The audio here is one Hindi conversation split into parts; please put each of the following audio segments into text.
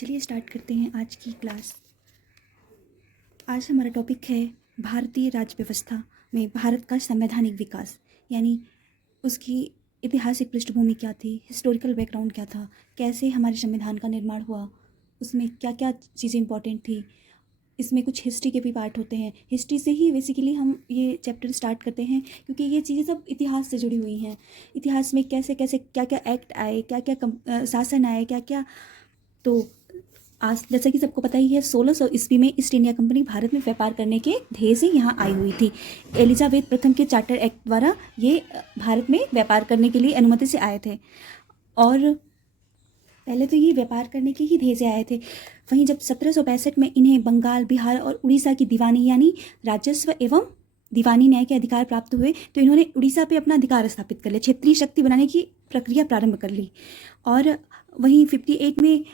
चलिए स्टार्ट करते हैं आज की क्लास। आज हमारा टॉपिक है भारतीय राज्य व्यवस्था में भारत का संवैधानिक विकास, यानी उसकी ऐतिहासिक पृष्ठभूमि क्या थी, हिस्टोरिकल बैकग्राउंड क्या था, कैसे हमारे संविधान का निर्माण हुआ, उसमें क्या क्या चीज़ें इंपॉर्टेंट थी। इसमें कुछ हिस्ट्री के भी पार्ट होते हैं। हिस्ट्री से ही बेसिकली हम ये चैप्टर स्टार्ट करते हैं, क्योंकि ये चीज़ें सब इतिहास से जुड़ी हुई हैं। इतिहास में कैसे कैसे क्या क्या एक्ट आए, क्या क्या शासन आए, क्या क्या। तो आज जैसा कि सबको पता ही है, 1600 ईस्वी में ईस्ट इंडिया कंपनी भारत में व्यापार करने के ध्येय से यहाँ आई हुई थी। एलिजाबेथ प्रथम के चार्टर एक्ट द्वारा ये भारत में व्यापार करने के लिए अनुमति से आए थे, और पहले तो ये व्यापार करने के ही ध्येय से आए थे। वहीं जब 1765 में इन्हें बंगाल, बिहार और उड़ीसा की दीवानी यानी राजस्व एवं दीवानी न्याय के अधिकार प्राप्त हुए, तो इन्होंने उड़ीसा पे अपना अधिकार स्थापित कर लिया, क्षेत्रीय शक्ति बनाने की प्रक्रिया प्रारंभ कर ली। और वहीं 58 में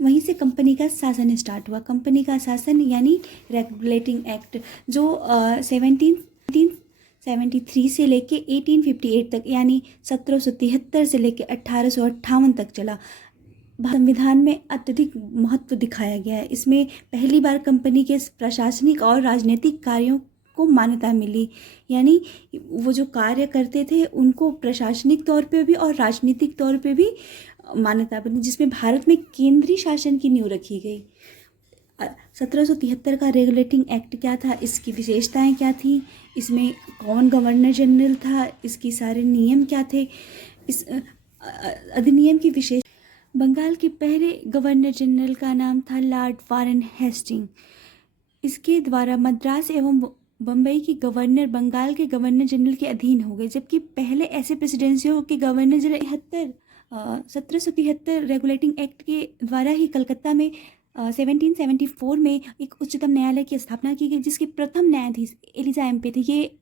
वहीं से कंपनी का शासन स्टार्ट हुआ। कंपनी का शासन यानी रेगुलेटिंग एक्ट, जो 1773 से लेके 1858 तक, यानी 1773 से लेके 1858 तक चला। संविधान में अत्यधिक महत्व दिखाया गया है। इसमें पहली बार कंपनी के प्रशासनिक और राजनीतिक कार्यों को मान्यता मिली, यानी वो जो कार्य करते थे उनको प्रशासनिक तौर पे भी और राजनीतिक तौर पे भी मान्यता बनी, जिसमें भारत में केंद्रीय शासन की नींव रखी गई। 1773 का रेगुलेटिंग एक्ट क्या था, इसकी विशेषताएं क्या थी, इसमें कौन गवर्नर जनरल था, इसकी सारे नियम क्या थे, इस अधिनियम की विशेष। बंगाल के पहले गवर्नर जनरल का नाम था लॉर्ड वारेन हेस्टिंग। इसके द्वारा मद्रास एवं बम्बई की गवर्नर बंगाल के गवर्नर जनरल के अधीन हो गए, जबकि पहले ऐसे प्रेसिडेंसियों के गवर्नर जनरल 1773 रेगुलेटिंग एक्ट के द्वारा ही कलकत्ता में 1774 में एक उच्चतम न्यायालय की स्थापना की गई, जिसके प्रथम न्यायाधीश एलिजा एम्पे थे। ये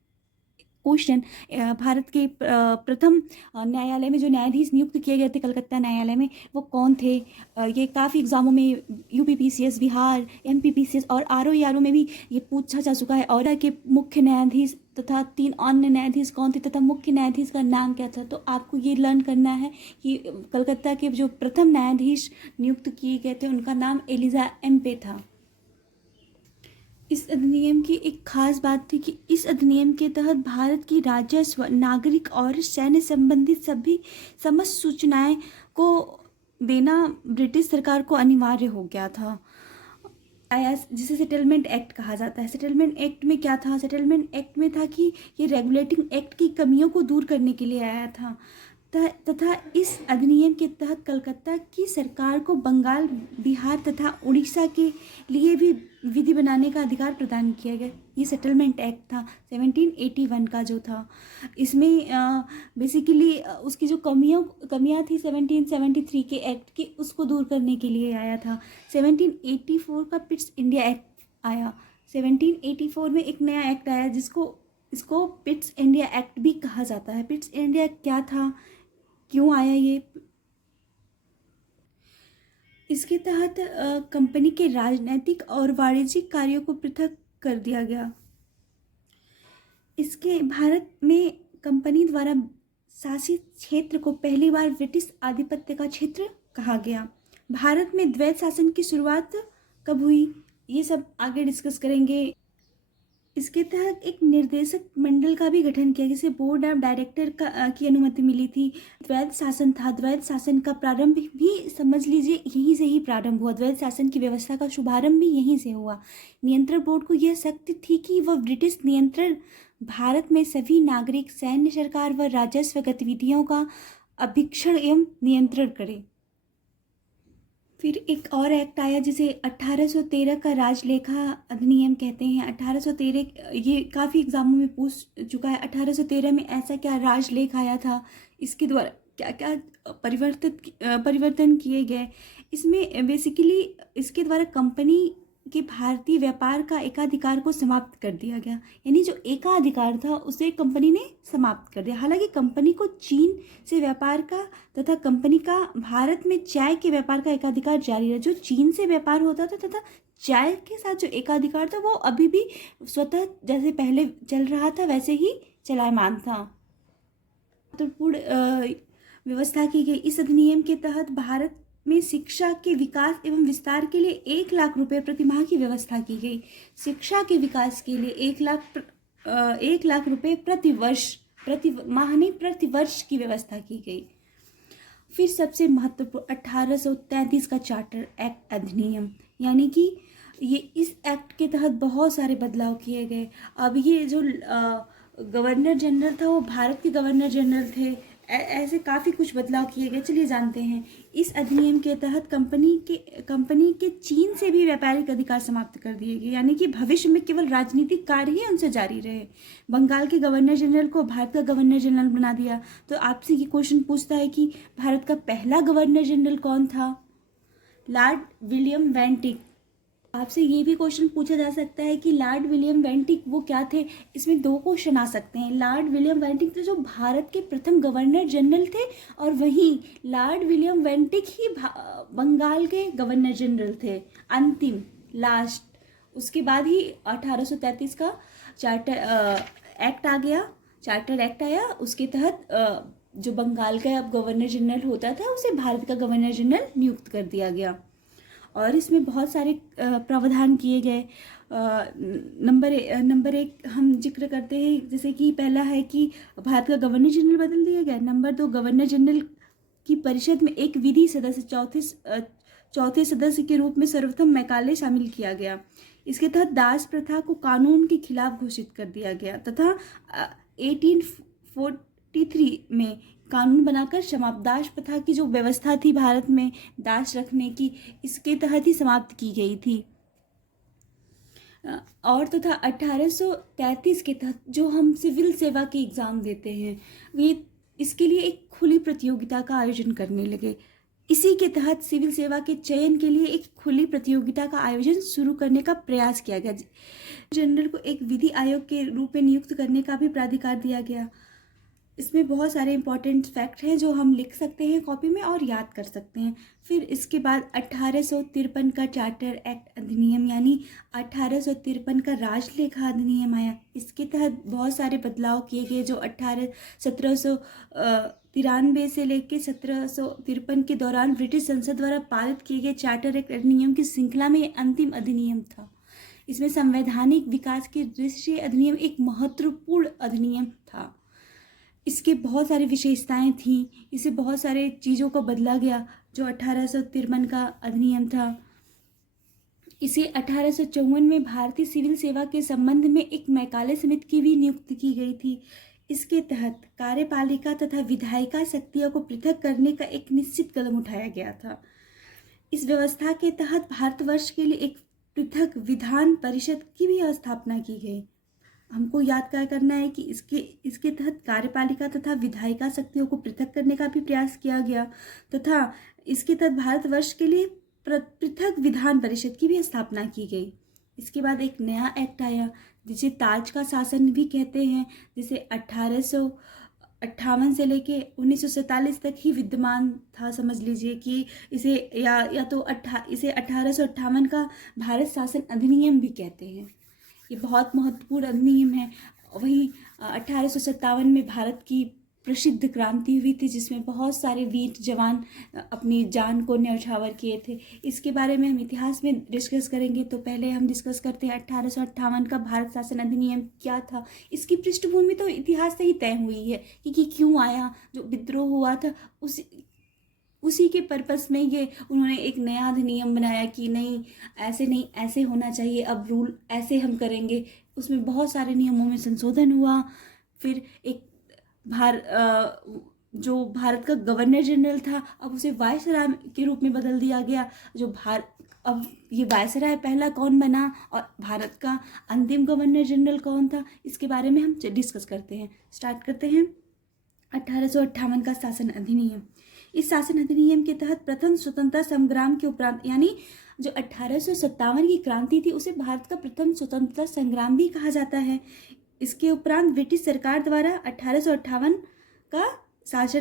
क्वेश्चन भारत के प्रथम न्यायालय में जो न्यायाधीश नियुक्त किए गए थे कलकत्ता न्यायालय में, वो कौन थे। ये काफ़ी एग्जामों में यूपीपीसीएस, बिहार, एमपीपीसीएस और आरओ में भी ये पूछा जा चुका है। और के मुख्य न्यायाधीश तथा 3 अन्य न्यायाधीश कौन थे तथा मुख्य न्यायाधीश का नाम क्या था। तो आपको ये लर्न करना है कि कलकत्ता के जो प्रथम न्यायाधीश नियुक्त किए गए थे उनका नाम एलिजा एम्पे था। इस अधिनियम की एक खास बात थी कि इस अधिनियम के तहत भारत की राजस्व, नागरिक और सैन्य संबंधित सभी समस्त सूचनाएं को देना ब्रिटिश सरकार को अनिवार्य हो गया था, जिसे सेटलमेंट एक्ट कहा जाता है। सेटलमेंट एक्ट में क्या था, सेटलमेंट एक्ट में था कि ये रेगुलेटिंग एक्ट की कमियों को दूर करने के लिए आया था, तथा इस अधिनियम के तहत कलकत्ता की सरकार को बंगाल, बिहार तथा उड़ीसा के लिए भी विधि बनाने का अधिकार प्रदान किया गया। ये सेटलमेंट एक्ट था 1781 का जो था। इसमें बेसिकली उसकी जो कमियां थी 1773 के एक्ट की, उसको दूर करने के लिए आया था। 1784 का पिट्स इंडिया एक्ट आया। 1784 में एक नया एक्ट आया इसको पिट्स इंडिया एक्ट भी कहा जाता है। पिट्स इंडिया क्या था, क्यों आया ये। इसके तहत कंपनी के राजनीतिक और वाणिज्यिक कार्यों को पृथक कर दिया गया। इसके भारत में कंपनी द्वारा शासित क्षेत्र को पहली बार ब्रिटिश आधिपत्य का क्षेत्र कहा गया। भारत में द्वैत शासन की शुरुआत कब हुई, ये सब आगे डिस्कस करेंगे। इसके तहत एक निर्देशक मंडल का भी गठन किया, जिसे बोर्ड ऑफ डायरेक्टर की अनुमति मिली थी। द्वैत शासन था। द्वैत शासन का प्रारंभ भी समझ लीजिए यहीं से ही प्रारंभ हुआ। द्वैत शासन की व्यवस्था का शुभारंभ भी यहीं से हुआ। नियंत्रण बोर्ड को यह शक्ति थी कि वह ब्रिटिश नियंत्रण भारत में सभी नागरिक, सैन्य, सरकार व राजस्व गतिविधियों का अभीक्षण एवं नियंत्रण करे। फिर एक और एक्ट आया जिसे 1813 का राजलेखा अधिनियम कहते हैं। 1813 ये काफ़ी एग्जामों में पूछ चुका है। 1813 में ऐसा क्या राजलेख आया था, इसके द्वारा क्या क्या परिवर्तन किए गए। इसमें बेसिकली इसके द्वारा कंपनी के भारतीय व्यापार का एकाधिकार को समाप्त कर दिया गया, यानी जो एकाधिकार था उसे कंपनी ने समाप्त कर दिया। हालांकि कंपनी को चीन से व्यापार का तथा कंपनी का भारत में चाय के व्यापार का एकाधिकार जारी रहा। जो चीन से व्यापार होता था तथा चाय के साथ जो एकाधिकार था वो अभी भी स्वतः जैसे पहले चल रहा था वैसे ही चलायमान था। महत्वपूर्ण व्यवस्था की गई। इस अधिनियम के तहत भारत में शिक्षा के विकास एवं विस्तार के लिए 1 लाख रुपए प्रति माह की व्यवस्था की गई। शिक्षा के विकास के लिए 1 लाख रुपए प्रति वर्ष, प्रति माह नहीं, प्रति वर्ष की व्यवस्था की गई। फिर सबसे महत्वपूर्ण 1833 का चार्टर एक्ट अधिनियम, यानी कि ये इस एक्ट के तहत बहुत सारे बदलाव किए गए। अब ये जो गवर्नर जनरल था वो भारत के गवर्नर जनरल थे। ऐसे काफ़ी कुछ बदलाव किए गए। चलिए जानते हैं। इस अधिनियम के तहत कंपनी के चीन से भी व्यापारिक अधिकार समाप्त कर दिए गए, यानी कि भविष्य में केवल राजनीतिक कार्य ही उनसे जारी रहे। बंगाल के गवर्नर जनरल को भारत का गवर्नर जनरल बना दिया। तो आपसे ये क्वेश्चन पूछता है कि भारत का पहला गवर्नर जनरल कौन था? Lord William Bentinck. आपसे ये भी क्वेश्चन पूछा जा सकता है कि लॉर्ड विलियम बेंटिक वो क्या थे? इसमें 2 क्वेश्चन आ सकते हैं। लॉर्ड विलियम बेंटिक थे जो भारत के प्रथम गवर्नर जनरल थे, और वहीं लॉर्ड विलियम बेंटिक ही बंगाल के गवर्नर जनरल थे, अंतिम, लास्ट। उसके बाद ही 1833 का चार्टर एक्ट आ गया, चार्टर एक्ट आया। उसके तहत जो बंगाल का अब गवर्नर जनरल होता था उसे भारत का गवर्नर जनरल नियुक्त कर दिया गया। और इसमें बहुत सारे प्रावधान किए गए। नंबर 1 हम जिक्र करते हैं, जैसे कि पहला है कि भारत का गवर्नर जनरल बदल दिया गया। नंबर 2, गवर्नर जनरल की परिषद में एक विधि सदस्य, चौथे सदस्य के रूप में सर्वप्रथम मैकाले शामिल किया गया। इसके तहत दास प्रथा को कानून के खिलाफ घोषित कर दिया गया तथा 1843 में कानून बनाकर समाप्त दास प्रथा की जो व्यवस्था थी भारत में दास रखने की, इसके तहत ही समाप्त की गई थी। और तथा 1833 के तहत जो हम सिविल सेवा के एग्ज़ाम देते हैं, ये इसके लिए एक खुली प्रतियोगिता का आयोजन करने लगे। इसी के तहत सिविल सेवा के चयन के लिए एक खुली प्रतियोगिता का आयोजन शुरू करने का प्रयास किया गया। जनरल को एक विधि आयोग के रूप में नियुक्त करने का भी प्राधिकार दिया गया। इसमें बहुत सारे इंपॉर्टेंट फैक्ट हैं जो हम लिख सकते हैं कॉपी में और याद कर सकते हैं। फिर इसके बाद 1853 का चार्टर एक्ट अधिनियम, यानी 1853 का राजलेखा अधिनियम आया। इसके तहत बहुत सारे बदलाव किए गए जो 1793 से लेकर 1753 के दौरान ब्रिटिश संसद द्वारा पारित किए गए चार्टर एक्ट अधिनियम की श्रृंखला में अंतिम अधिनियम था। इसमें संवैधानिक विकास की दृष्टि से अधिनियम एक महत्वपूर्ण अधिनियम था। इसके बहुत सारी विशेषताएं थीं। इसे बहुत सारे चीज़ों को बदला गया जो 1853 का अधिनियम था। इसे 1854 में भारतीय सिविल सेवा के संबंध में एक मैकाले समिति की भी नियुक्ति की गई थी। इसके तहत कार्यपालिका तथा विधायिका शक्तियों को पृथक करने का एक निश्चित कदम उठाया गया था। इस व्यवस्था के तहत भारतवर्ष के लिए एक पृथक विधान परिषद की भी स्थापना की गई। हमको याद क्या करना है कि इसके तहत कार्यपालिका तथा विधायिका शक्तियों को पृथक करने का भी प्रयास किया गया तथा इसके तहत भारतवर्ष के लिए पृथक विधान परिषद की भी स्थापना की गई। इसके बाद एक नया एक्ट आया जिसे ताज का शासन भी कहते हैं, जिसे 1858 से लेके 1947 तक ही विद्यमान था। समझ लीजिए कि इसे इसे 1858 का भारत शासन अधिनियम भी कहते हैं। ये बहुत महत्वपूर्ण अधिनियम है। वहीं 1857 में भारत की प्रसिद्ध क्रांति हुई थी जिसमें बहुत सारे वीर जवान अपनी जान को न्यौछावर किए थे। इसके बारे में हम इतिहास में डिस्कस करेंगे। तो पहले हम डिस्कस करते हैं 1858 का भारत शासन अधिनियम क्या था। इसकी पृष्ठभूमि तो इतिहास से ही तय हुई है कि क्यों आया। जो विद्रोह हुआ था उसी के पर्पस में ये उन्होंने एक नया अधिनियम बनाया कि नहीं ऐसे होना चाहिए, अब रूल ऐसे हम करेंगे। उसमें बहुत सारे नियमों में संशोधन हुआ। फिर एक जो भारत का गवर्नर जनरल था अब उसे वायसराय के रूप में बदल दिया गया। अब ये वायसराय पहला कौन बना और भारत का अंतिम गवर्नर जनरल कौन था, इसके बारे में हम डिस्कस करते हैं। स्टार्ट करते हैं 1858 का शासन अधिनियम। इस शासन अधिनियम के तहत प्रथम स्वतंत्रता संग्राम के उपरांत, यानी जो 1857 की क्रांति थी उसे भारत का प्रथम स्वतंत्रता संग्राम भी कहा जाता है। इसके उपरांत ब्रिटिश सरकार द्वारा 1858 का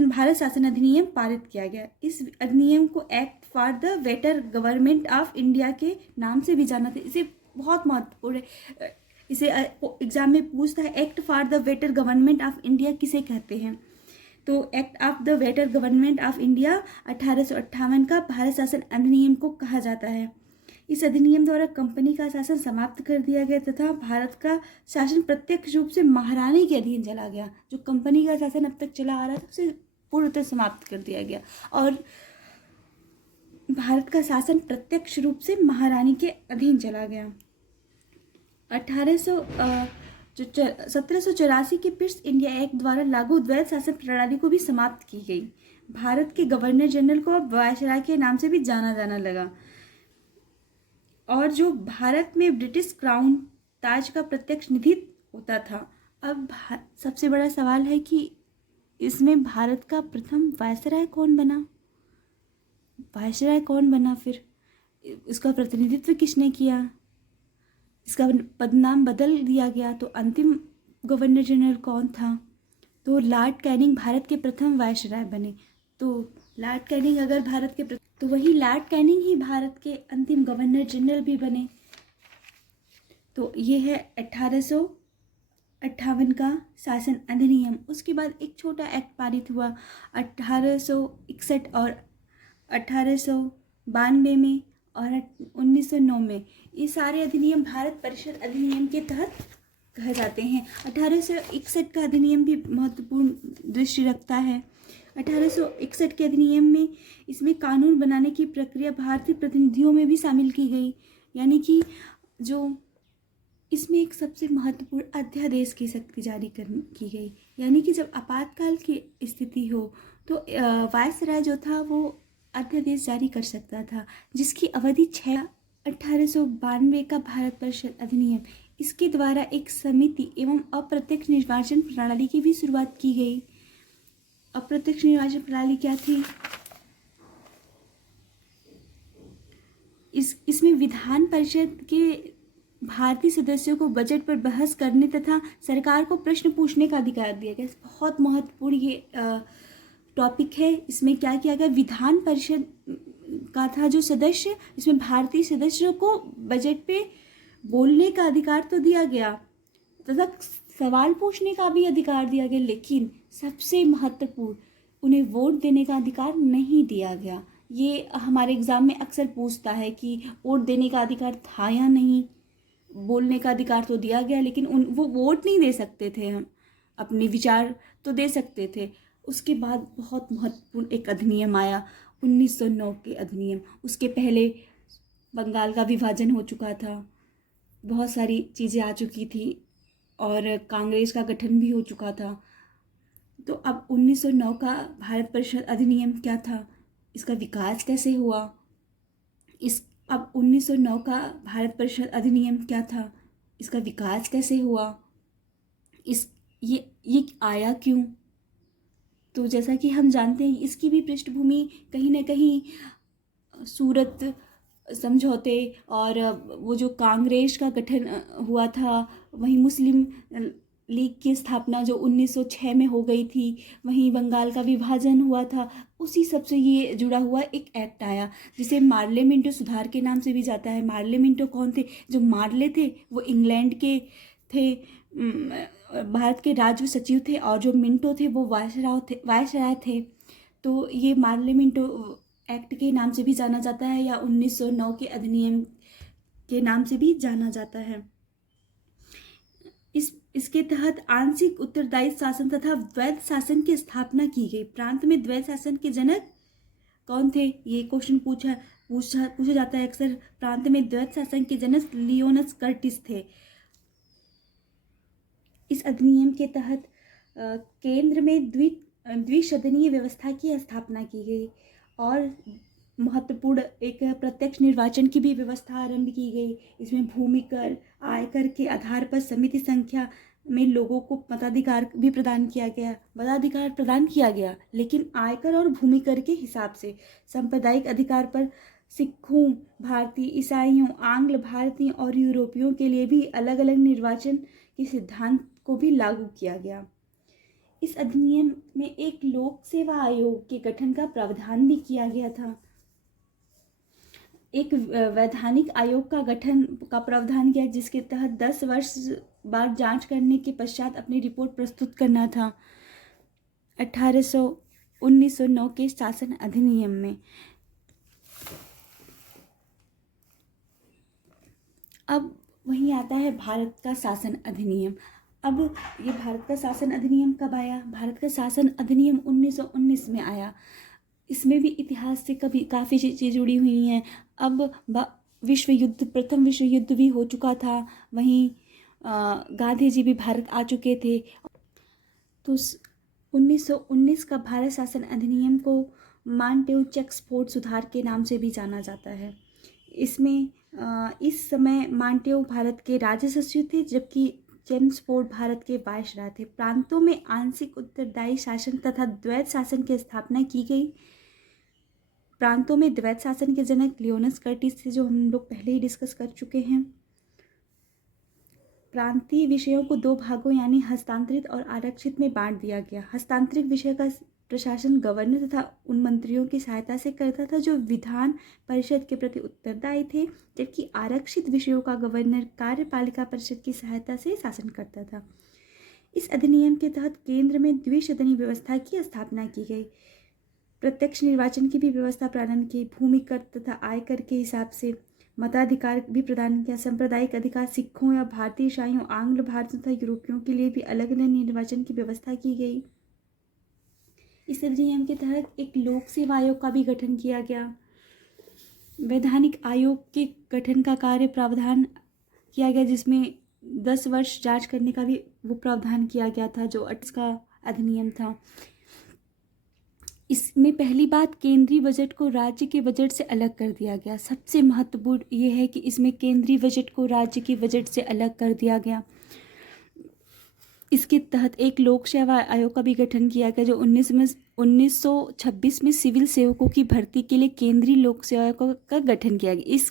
भारत शासन अधिनियम पारित किया गया। इस अधिनियम को act for the better government of India के नाम से भी जाना था। इसे बहुत महत्वपूर्ण है, इसे एग्जाम में पूछता है act for the better government of India किसे कहते हैं। तो act of the better government of India 1858 का भारत शासन अधिनियम को कहा जाता है। इस अधिनियम द्वारा कंपनी का शासन समाप्त कर दिया गया तथा भारत का शासन प्रत्यक्ष रूप से महारानी के अधीन चला गया। जो कंपनी का शासन अब तक चला आ रहा था उसे पूर्णतः समाप्त कर दिया गया और भारत का शासन प्रत्यक्ष रूप से महारानी के अधीन चला गया। 1784 के पिट्स इंडिया एक्ट द्वारा लागू द्वैत शासन प्रणाली को भी समाप्त की गई। भारत के गवर्नर जनरल को अब वायसराय के नाम से भी जाना जाना लगा और जो भारत में ब्रिटिश क्राउन ताज का प्रत्यक्ष निधि होता था। अब सबसे बड़ा सवाल है कि इसमें भारत का प्रथम वायसराय कौन बना, वायसराय कौन बना, फिर इसका प्रतिनिधित्व किसने किया, इसका पदनाम बदल दिया गया तो अंतिम गवर्नर जनरल कौन था। तो लॉर्ड कैनिंग भारत के प्रथम वायसराय बने। तो लॉर्ड कैनिंग अगर भारत के तो वही लॉर्ड कैनिंग ही भारत के अंतिम गवर्नर जनरल भी बने। तो ये है 1858 का शासन अधिनियम। उसके बाद एक छोटा एक्ट पारित हुआ 1861 और 1892 में और 1909 में। ये सारे अधिनियम भारत परिषद अधिनियम के तहत कहे जाते हैं। 1861 का अधिनियम भी महत्वपूर्ण दृष्टि रखता है। 1861 के अधिनियम में इसमें कानून बनाने की प्रक्रिया भारतीय प्रतिनिधियों में भी शामिल की गई, यानी कि जो इसमें एक सबसे महत्वपूर्ण अध्यादेश की शक्ति जारी की गई, यानी कि जब आपातकाल की स्थिति हो तो वायसराय जो था वो अध्यादेश जारी कर सकता था, जिसकी अवधि 1892 का भारत परिषद अधिनियम। इसके द्वारा एक समिति एवं अप्रत्यक्ष निर्वाचन प्रणाली की भी शुरुआत की गई। अप्रत्यक्ष निर्वाचन प्रणाली क्या थी? इसमें विधान परिषद के भारतीय सदस्यों को बजट पर बहस करने तथा सरकार को प्रश्न पूछने का अधिकार दिया गया। बहुत महत्वपूर्ण ये टॉपिक है। इसमें क्या किया गया, विधान परिषद का था जो सदस्य, इसमें भारतीय सदस्यों को बजट पे बोलने का अधिकार तो दिया गया तथा सवाल पूछने का भी अधिकार दिया गया, लेकिन सबसे महत्वपूर्ण उन्हें वोट देने का अधिकार नहीं दिया गया। ये हमारे एग्जाम में अक्सर पूछता है कि वोट देने का अधिकार था या नहीं। बोलने का अधिकार तो दिया गया, लेकिन वो वोट नहीं दे सकते थे। हम अपने विचार तो दे सकते थे। उसके बाद बहुत महत्वपूर्ण एक अधिनियम आया 1909 के अधिनियम। उसके पहले बंगाल का विभाजन हो चुका था, बहुत सारी चीज़ें आ चुकी थी और कांग्रेस का गठन भी हो चुका था। तो अब 1909 का भारत परिषद अधिनियम क्या था, इसका विकास कैसे हुआ, अब 1909 का भारत परिषद अधिनियम क्या था, इसका विकास कैसे हुआ, ये आया क्यों। तो जैसा कि हम जानते हैं इसकी भी पृष्ठभूमि कहीं ना कहीं सूरत समझौते और वो जो कांग्रेस का गठन हुआ था, वहीं मुस्लिम लीग की स्थापना जो 1906 में हो गई थी, वहीं बंगाल का विभाजन हुआ था, उसी सब से ये जुड़ा हुआ एक एक्ट आया जिसे मार्ले मिंटो सुधार के नाम से भी जाता है। मार्ले मिंटो कौन थे? जो मार्ले थे वो इंग्लैंड के थे, भारत के राज्य सचिव थे, और जो मिंटो थे वो वायसराय थे। तो ये मार्ले मिंटो एक्ट के नाम से भी जाना जाता है या 1909 के अधिनियम के नाम से भी जाना जाता है। इसके तहत आंशिक उत्तरदायित्व शासन तथा द्वैत शासन की स्थापना की गई। प्रांत में द्वैत शासन के जनक कौन थे? ये क्वेश्चन पूछा जाता है अक्सर। प्रांत में द्वैत शासन के जनक लियोनस कर्टिस थे। इस अधिनियम के तहत केंद्र में द्विसदनीय व्यवस्था की स्थापना की गई और महत्वपूर्ण एक प्रत्यक्ष निर्वाचन की भी व्यवस्था आरंभ की गई। इसमें भूमि कर, आयकर के आधार पर सीमित संख्या में लोगों को मताधिकार भी प्रदान किया गया। मताधिकार प्रदान किया गया, लेकिन आयकर और भूमि कर के हिसाब से। सांप्रदायिक अधिकार पर सिखों, भारतीय, ईसाइयों, आंग्ल भारतीयों और यूरोपियों के लिए भी अलग अलग निर्वाचन के सिद्धांत को भी लागू किया गया। इस अधिनियम में एक लोक सेवा आयोग के गठन का प्रावधान भी किया गया था। एक वैधानिक आयोग का गठन का प्रावधान किया, जिसके तहत 10 वर्ष बाद जांच करने के पश्चात अपनी रिपोर्ट प्रस्तुत करना था। 1909 के शासन अधिनियम में। अब वहीं आता है भारत का शासन अधिनियम। अब ये भारत का शासन अधिनियम कब आया? भारत का शासन अधिनियम 1919 में आया। इसमें भी इतिहास से काफ़ी चीज़ें जुड़ी हुई हैं। अब प्रथम विश्व युद्ध भी हो चुका था। वहीं गांधी जी भी भारत आ चुके थे। तो 1919 का भारत शासन अधिनियम को मॉन्टेग्यू चेम्स्फोर्ड सुधार के नाम से भी जाना जाता है। इसमें इस समय मॉन्टेग्यू भारत के राज सचिव थे, जबकि चेम्स्फोर्ड भारत के वायसराय थे। प्रांतों में आंशिक उत्तरदायी शासन तथा द्वैत शासन की स्थापना की गई। प्रांतों में द्वैत शासन के जनक लियोनस कर्टिस थे, जो हम लोग पहले ही डिस्कस कर चुके हैं। प्रांतीय विषयों को दो भागों यानी हस्तांतरित और आरक्षित में बांट दिया गया। हस्तांतरित विषय का प्रशासन गवर्नर तथा उन मंत्रियों की सहायता से करता था जो विधान परिषद के प्रति उत्तरदायी थे, जबकि आरक्षित विषयों का गवर्नर कार्यपालिका परिषद की सहायता से शासन करता था। इस अधिनियम के तहत केंद्र में द्विसदनी व्यवस्था की स्थापना की गई। प्रत्यक्ष निर्वाचन की भी व्यवस्था प्रारंभ की। भूमि कर तथा आयकर के हिसाब से मताधिकार भी प्रदान किया। सांप्रदायिक अधिकार सिखों या भारतीय ईसाइयों, आंग्ल भारतीयों तथा यूरोपियों के लिए भी अलग अलग निर्वाचन की व्यवस्था की गई। इस अधिनियम के तहत एक लोक सेवा आयोग का भी गठन किया गया। वैधानिक आयोग के गठन का कार्य प्रावधान किया गया, जिसमें 10 वर्ष जांच करने का भी वो प्रावधान किया गया था, जो का अधिनियम था। इसमें पहली बात, केंद्रीय बजट को राज्य के बजट से अलग कर दिया गया। सबसे महत्वपूर्ण ये है कि इसमें केंद्रीय बजट को राज्य के बजट से अलग कर दिया गया। इसके तहत एक लोक सेवा आयोग का भी गठन किया गया, जो 1926 में सिविल सेवकों की भर्ती के लिए केंद्रीय लोक सेवा आयोग का गठन किया गया। इस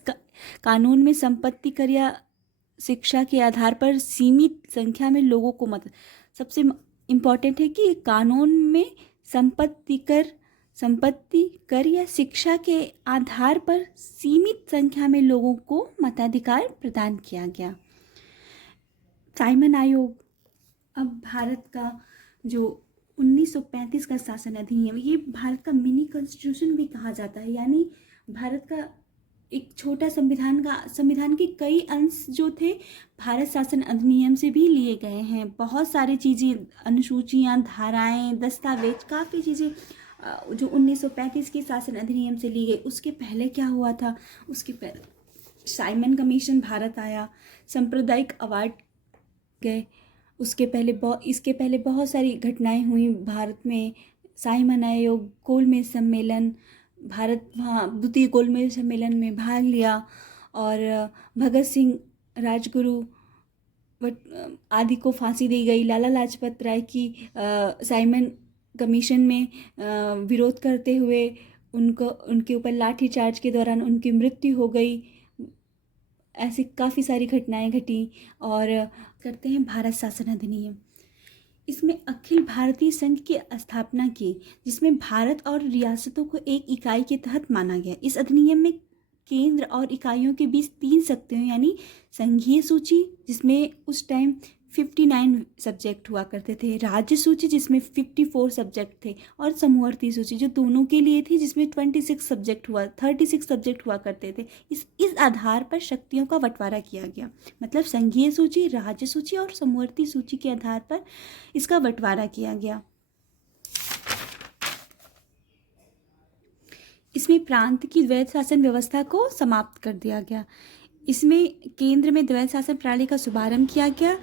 कानून में संपत्ति कर या शिक्षा के आधार पर सीमित संख्या में लोगों को सबसे इम्पॉर्टेंट है कि कानून में संपत्ति कर या शिक्षा के आधार पर सीमित संख्या में लोगों को मताधिकार प्रदान किया गया। साइमन आयोग। अब भारत का जो 1935 का शासन अधिनियम, ये भारत का मिनी कॉन्स्टिट्यूशन भी कहा जाता है, यानी भारत का एक छोटा संविधान के कई अंश जो थे भारत शासन अधिनियम से भी लिए गए हैं। बहुत सारी चीज़ें, अनुसूचियाँ, धाराएं, दस्तावेज, काफ़ी चीज़ें जो 1935 के शासन अधिनियम से ली गई। उसके पहले क्या हुआ था? उसके पहले साइमन कमीशन भारत आया, सांप्रदायिक अवार्ड गए। इसके पहले बहुत सारी घटनाएं हुई भारत में। साइमन आयोग, गोलमेज सम्मेलन, भारत वहाँ द्वितीय गोलमेज सम्मेलन में भाग लिया, और भगत सिंह, राजगुरु आदि को फांसी दी गई। लाला लाजपत राय की साइमन कमीशन में विरोध करते हुए उनके ऊपर लाठीचार्ज के दौरान उनकी मृत्यु हो गई। ऐसी काफ़ी सारी घटनाएं घटी। और करते हैं भारत शासन अधिनियम। इसमें अखिल भारतीय संघ की स्थापना की, जिसमें भारत और रियासतों को एक इकाई के तहत माना गया। इस अधिनियम में केंद्र और इकाइयों के बीच 3 शक्तियाँ यानी संघीय सूची, जिसमें उस टाइम 59 सब्जेक्ट हुआ करते थे, राज्य सूची जिसमें 54 सब्जेक्ट थे, और समवर्ती सूची जो दोनों के लिए थी, जिसमें 36 सब्जेक्ट हुआ करते थे। इस आधार पर शक्तियों का बंटवारा किया गया। मतलब संघीय सूची, राज्य सूची और समवर्ती सूची के आधार पर इसका बंटवारा किया गया। इसमें प्रांत की द्वैत शासन व्यवस्था को समाप्त कर दिया गया। इसमें केंद्र में द्वैत शासन प्रणाली का शुभारंभ किया गया।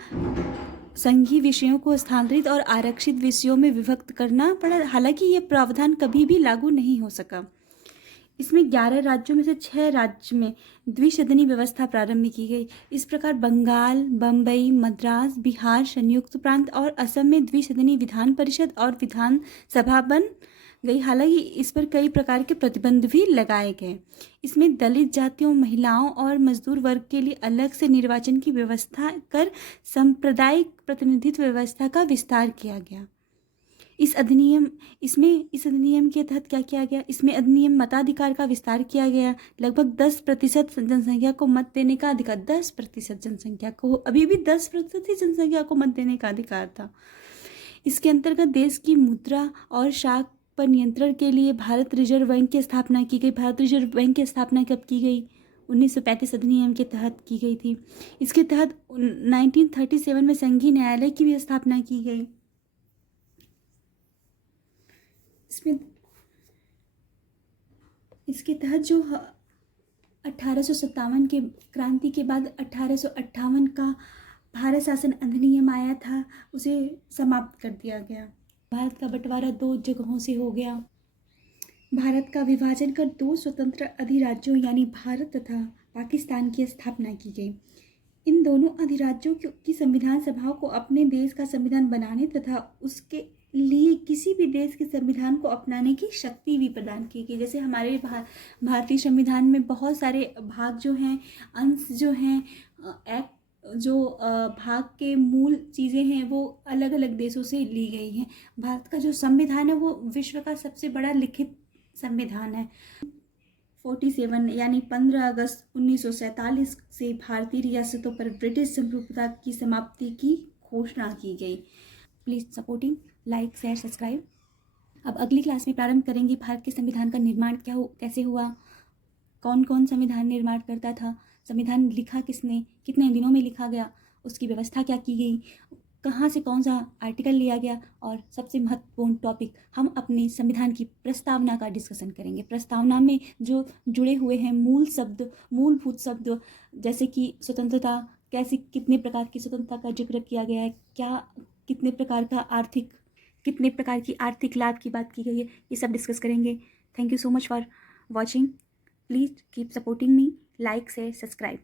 संघीय विषयों को स्थानांतरित और आरक्षित विषयों में विभक्त करना पड़ा। हालांकि ये प्रावधान कभी भी लागू नहीं हो सका। इसमें 11 राज्यों में से 6 राज्य में द्विसदनी व्यवस्था प्रारंभ की गई। इस प्रकार बंगाल, बम्बई, मद्रास, बिहार, संयुक्त प्रांत और असम में द्विसदनी विधान परिषद और विधान सभा बन गई। हालांकि इस पर कई प्रकार के प्रतिबंध भी लगाए गए। इसमें दलित जातियों, महिलाओं और मजदूर वर्ग के लिए अलग से निर्वाचन की व्यवस्था कर सांप्रदायिक प्रतिनिधित्व व्यवस्था का विस्तार किया गया। इस अधिनियम के तहत क्या किया गया? इसमें अधिनियम मताधिकार का विस्तार किया गया। लगभग 10% जनसंख्या को मत देने का अधिकार, 10% जनसंख्या को, अभी भी 10% ही जनसंख्या को मत देने का अधिकार था। इसके अंतर्गत देश की मुद्रा और शाख पर नियंत्रण के लिए भारत रिजर्व बैंक की स्थापना की गई। भारत रिजर्व बैंक की स्थापना कब की गई? 1935 अधिनियम के तहत की गई थी। इसके तहत 1937 में संघीय न्यायालय की भी स्थापना की गई। इसमें इसके तहत जो 1857 के क्रांति के बाद 1858 का भारत शासन अधिनियम आया था, उसे समाप्त कर दिया गया। भारत का बंटवारा 2 जगहों से हो गया। भारत का विभाजन कर 2 स्वतंत्र अधिराज्यों यानी भारत तथा पाकिस्तान की स्थापना की गई। इन दोनों अधिराज्यों की संविधान सभाओं को अपने देश का संविधान बनाने तथा उसके लिए किसी भी देश के संविधान को अपनाने की शक्ति भी प्रदान की गई। जैसे हमारे भारतीय संविधान में बहुत सारे भाग जो हैं, अंश जो हैं, एक्ट जो भाग के मूल चीज़ें हैं वो अलग अलग देशों से ली गई हैं। भारत का जो संविधान है वो विश्व का सबसे बड़ा लिखित संविधान है। 47 यानी 15 अगस्त 1947 से भारतीय रियासतों पर ब्रिटिश संप्रभुता की समाप्ति की घोषणा की गई। Please supporting, like, share, subscribe. अब अगली क्लास में प्रारंभ करेंगे भारत के संविधान का निर्माण कैसे हुआ, कौन कौन संविधान निर्माण करता था, संविधान लिखा किसने, कितने दिनों में लिखा गया, उसकी व्यवस्था क्या की गई, कहाँ से कौन सा आर्टिकल लिया गया, और सबसे महत्वपूर्ण टॉपिक हम अपने संविधान की प्रस्तावना का डिस्कशन करेंगे। प्रस्तावना में जो जुड़े हुए हैं मूलभूत शब्द, जैसे कि स्वतंत्रता, कैसी कितने प्रकार की स्वतंत्रता का जिक्र किया गया है, कितने प्रकार की आर्थिक लाभ की बात की गई है, ये सब डिस्कस करेंगे। Thank you so much for watching. Please keep supporting me, like, share, subscribe.